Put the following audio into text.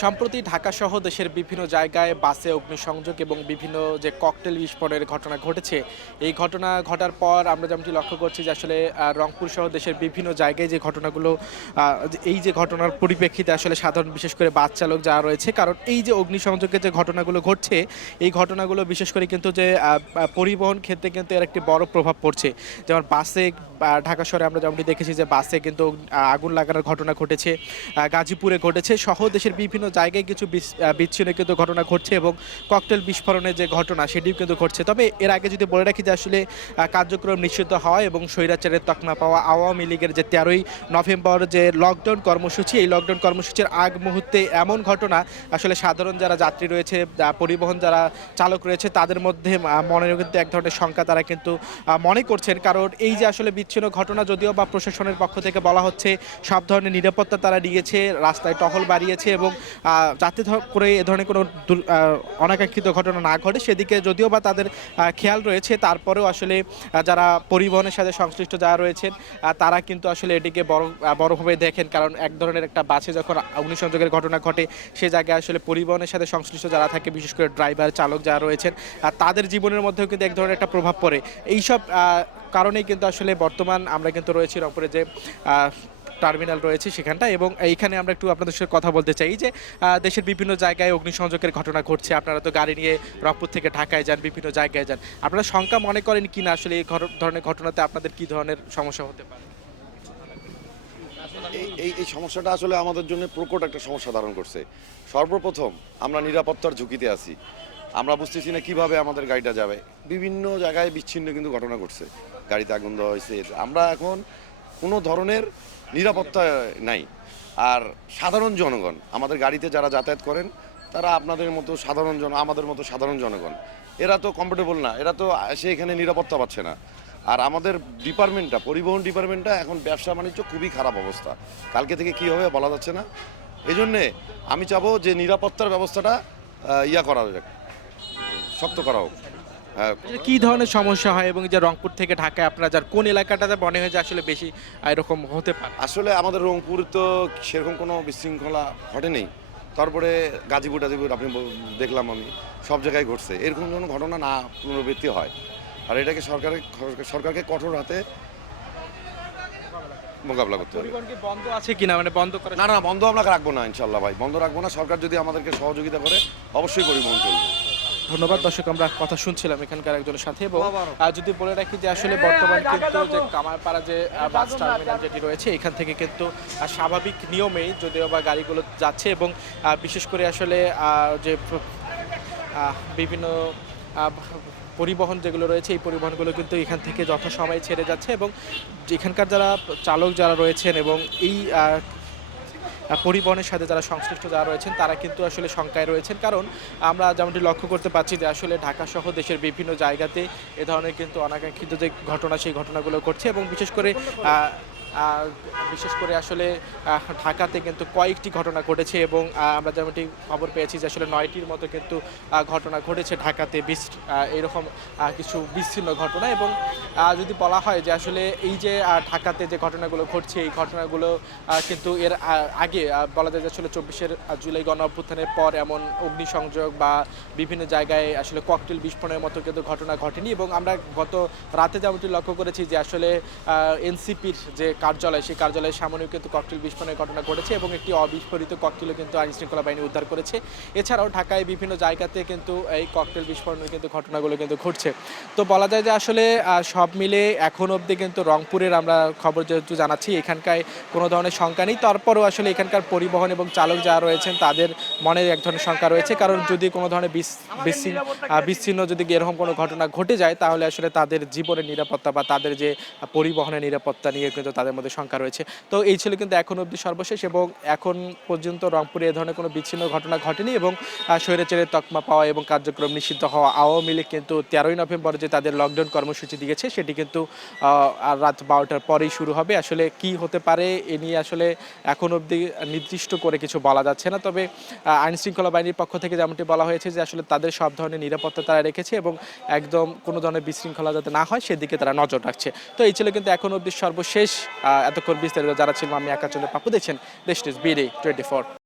সম্প্রতি ঢাকাসহ দেশের বিভিন্ন জায়গায় বাসে অগ্নিসংযোগ এবং বিভিন্ন যে ককটেল বিস্ফোরণের ঘটনা ঘটেছে, এই ঘটনা ঘটার পর আমরা যেমনটি লক্ষ্য করছি যে আসলে রংপুর সহ দেশের বিভিন্ন জায়গায় যে ঘটনাগুলো এই যে ঘটনার পরিপ্রেক্ষিতে আসলে সাধারণ বিশেষ করে বাস চালক যারা রয়েছে, কারণ এই যে অগ্নিসংযোগের যে ঘটনাগুলো ঘটছে, এই ঘটনাগুলো বিশেষ করে কিন্তু যে পরিবহন ক্ষেত্রে কিন্তু এর একটি বড় প্রভাব পড়ছে। যেমন বাসে ঢাকা শহরে আমরা যেমনটি দেখেছি যে বাসে কিন্তু আগুন লাগানোর ঘটনা ঘটেছে, গাজীপুরে ঘটেছে সহ দেশের বিভিন্ন জায়গায় কিছু বিচ্ছিন্ন কিন্তু ঘটনা ঘটছে এবং ককটেল বিস্ফোরণের যে ঘটনা সেটিও কিন্তু ঘটছে। তবে এর আগে যদি বলে রাখি যে আসলে কার্যক্রম নিষিদ্ধ হওয়া এবং স্বৈরাচারের তকমা পাওয়া আওয়ামী লীগের যে 13ই নভেম্বর যে লকডাউন কর্মসূচি, এই লকডাউন কর্মসূচির আগ মুহূর্তে এমন ঘটনা আসলে সাধারণ যারা যাত্রী রয়েছে, পরিবহন যারা চালক রয়েছে তাদের মধ্যে মনের কিন্তু এক ধরনের শঙ্কা তারা কিন্তু মনে করছেন। কারণ এই যে আসলে বিচ্ছিন্ন ঘটনা, যদিও বা প্রশাসনের পক্ষ থেকে বলা হচ্ছে সব ধরনের নিরাপত্তা তারা নিয়েছে, রাস্তায় টহল বাড়িয়েছে এবং যাতে করে এ ধরনের কোনো অনাকাঙ্ক্ষিত ঘটনা না ঘটে সেদিকে যদিও বা তাদের খেয়াল রয়েছে, তারপরেও আসলে যারা পরিবহনের সাথে সংশ্লিষ্ট যারা রয়েছেন তারা কিন্তু আসলে এটিকে বড়ভাবে দেখেন। কারণ এক ধরনের একটা বাসে যখন অগ্নিসংযোগের ঘটনা ঘটে, সে জায়গায় আসলে পরিবহনের সাথে সংশ্লিষ্ট যারা থাকে, বিশেষ করে ড্রাইভার চালক যারা রয়েছেন, তাদের জীবনের মধ্যেও কিন্তু এক ধরনের একটা প্রভাব পড়ে। এইসব কারণেই কিন্তু আসলে বর্তমান আমরা কিন্তু রয়েছি রংপুরে যে টার্মিনাল রয়েছে সেখানটা, এবং এইখানে আমরা একটু আপনাদের সাথে কথা বলতে চাই যে দেশের বিভিন্ন জায়গায় অগ্নিসংযোগের ঘটনা ঘটছে। আপনারা তো গাড়ি নিয়ে রংপুর থেকে ঢাকায় যান, বিভিন্ন জায়গায় যান, আপনারা শঙ্কা মনে করেন কি না আসলে এই ধরনের ঘটনাতে আপনাদের কি ধরনের সমস্যা হতে পারে? এই সমস্যাটা আসলে আমাদের জন্য প্রকট একটা সমস্যা ধারণ করছে। সর্বপ্রথম আমরা নিরাপত্তার ঝুঁকিতে আছি। আমরা বুঝতেছি না কিভাবে আমাদের গাড়িটা যাবে। বিভিন্ন জায়গায় বিচ্ছিন্ন কিন্তু ঘটনা ঘটছে, গাড়িতে আগুন দেওয়া হয়েছে। আমরা এখন কোনো ধরনের নিরাপত্তা নাই। আর সাধারণ জনগণ, আমাদের গাড়িতে যারা যাতায়াত করেন, তারা আপনাদের মতো আমাদের মতো সাধারণ জনগণ, এরা তো কমফোর্টেবল না, এরা তো সে এখানে নিরাপত্তা পাচ্ছে না। আর আমাদের ডিপার্টমেন্টটা, পরিবহন ডিপার্টমেন্টটা এখন ব্যবসা বাণিজ্য খুবই খারাপ অবস্থা। কালকে থেকে কী হবে বলা যাচ্ছে না। এই জন্যে আমি চাবো যে নিরাপত্তার ব্যবস্থাটা করা যাক, শক্ত করা হোক। হ্যাঁ, কি ধরনের সমস্যা হয় এবং যে রংপুর থেকে ঢাকায় আপনারা যার কোন এলাকাটাতে মনে হয় যে আসলে বেশি এরকম হতে পারে? আসলে আমাদের রংপুর তো সেরকম কোনো বিশৃঙ্খলা ঘটেনি। তারপরে গাজীপুর আপনি দেখলাম আমি সব জায়গায় ঘটছে, এরকম কোনো ঘটনা না পুনরাবৃত্তি হয়। আর এটাকে সরকারকে কঠোর হাতে মোকাবিলা করতে হবে। পরিবহন কি বন্ধ আছে কিনা, মানে বন্ধ করে? না, বন্ধ আমরা রাখবো না, ইনশাল্লাহ ভাই, বন্ধ রাখবো না। সরকার যদি আমাদেরকে সহযোগিতা করে অবশ্যই পরিবহন চলবে। ধন্যবাদ। দর্শক, আমরা কথা শুনছিলাম এখানকার একজনের সাথে, এবং যদি বলে রাখি যে আসলে বর্তমান কিন্তু যে কামারপাড়া যে বাস টার্মিনাল যেটি রয়েছে, এখান থেকে কিন্তু স্বাভাবিক নিয়মেই যদিও বা গাড়িগুলো যাচ্ছে এবং বিশেষ করে আসলে যে বিভিন্ন পরিবহন যেগুলো রয়েছে, এই পরিবহনগুলো কিন্তু এখান থেকে যথাসময়ে ছেড়ে যাচ্ছে এবং এখানকার যারা চালক যারা রয়েছেন এবং এই পরিবহনের সাথে যারা সংশ্লিষ্ট যারা রয়েছেন তারা কিন্তু আসলে শঙ্কায় রয়েছেন। কারণ আমরা যেমনটি লক্ষ্য করতে পারছি যে আসলে ঢাকা সহ দেশের বিভিন্ন জায়গাতে এ ধরনের কিন্তু অনাকাঙ্ক্ষিত যে ঘটনা, সেই ঘটনাগুলো ঘটছে এবং বিশেষ করে আসলে ঢাকাতে কিন্তু কয়েকটি ঘটনা ঘটেছে এবং আমরা যেমনটি খবর পেয়েছি যে আসলে 9টির মতো কিন্তু ঘটনা ঘটেছে ঢাকাতে, এরকম কিছু বিচ্ছিন্ন ঘটনা। এবং যদি বলা হয় যে আসলে এই যে ঢাকাতে যে ঘটনাগুলো ঘটছে, এই ঘটনাগুলো কিন্তু এর আগে বলা যায় যে আসলে 24 জুলাই গণ অভ্যুত্থানের পর এমন অগ্নিসংযোগ বা বিভিন্ন জায়গায় আসলে ককটেল বিস্ফোরণের মতো কিন্তু ঘটনা ঘটেনি। এবং আমরা গত রাতে যেমনটি লক্ষ্য করেছি যে আসলে এনসিপির যে কার্যালয়, সেই কার্যালয়ের সামনেও কিন্তু ককটেল বিস্ফোরণের ঘটনা ঘটেছে এবং একটি অবিস্ফোরিত ককটেলও কিন্তু আইনশৃঙ্খলা বাহিনী উদ্ধার করেছে। এছাড়াও ঢাকায় বিভিন্ন জায়গাতে কিন্তু এই ককটেল বিস্ফোরণের কিন্তু ঘটনাগুলো কিন্তু ঘটছে। তো বলা যায় যে আসলে সব মিলে এখন অবধি কিন্তু রংপুরের আমরা খবর যেহেতু জানাচ্ছি, এখানকার কোনো ধরনের শঙ্কা নেই। তারপরেও আসলে এখানকার পরিবহন এবং চালক যারা রয়েছেন তাদের মনে এক ধরনের শঙ্কা রয়েছে। কারণ যদি কোনো ধরনের বিচ্ছিন্ন যদি এরকম কোনো ঘটনা ঘটে যায়, তাহলে আসলে তাদের জীবনের নিরাপত্তা বা তাদের যে পরিবহনের নিরাপত্তা নিয়ে কিন্তু তাদের মধ্যে শঙ্কা রয়েছে। তো এই ছিল কিন্তু এখন অবধি সর্বশেষ, এবং এখন পর্যন্ত রংপুরে এ ধরনের কোনো বিচ্ছিন্ন ঘটনা ঘটেনি এবং স্বৈরাচারের তকমা পাওয়া এবং কার্যক্রম নিষিদ্ধ হওয়া আওয়ামী লীগ কিন্তু 13ই নভেম্বর যে তাদের লকডাউন কর্মসূচি দিয়েছে, সেটি কিন্তু রাত 12টার পরেই শুরু হবে। আসলে কি হতে পারে এ নিয়ে আসলে এখন অবধি নির্দিষ্ট করে কিছু বলা যাচ্ছে না। তবে আইনশৃঙ্খলা বাহিনীর পক্ষ থেকে যেমনটি বলা হয়েছে যে আসলে তাদের সব ধরনের নিরাপত্তা তারা রেখেছে এবং একদম কোনো ধরনের বিশৃঙ্খলা যাতে না হয় সেদিকে তারা নজর রাখছে। তো এই ছিল কিন্তু এখন অবধি সর্বশেষ। এতক্ষণ বিস্তারিত যারা ছিল, আমি একা চলে পাপু, দেখছেন দেশ নিউজ BD 24।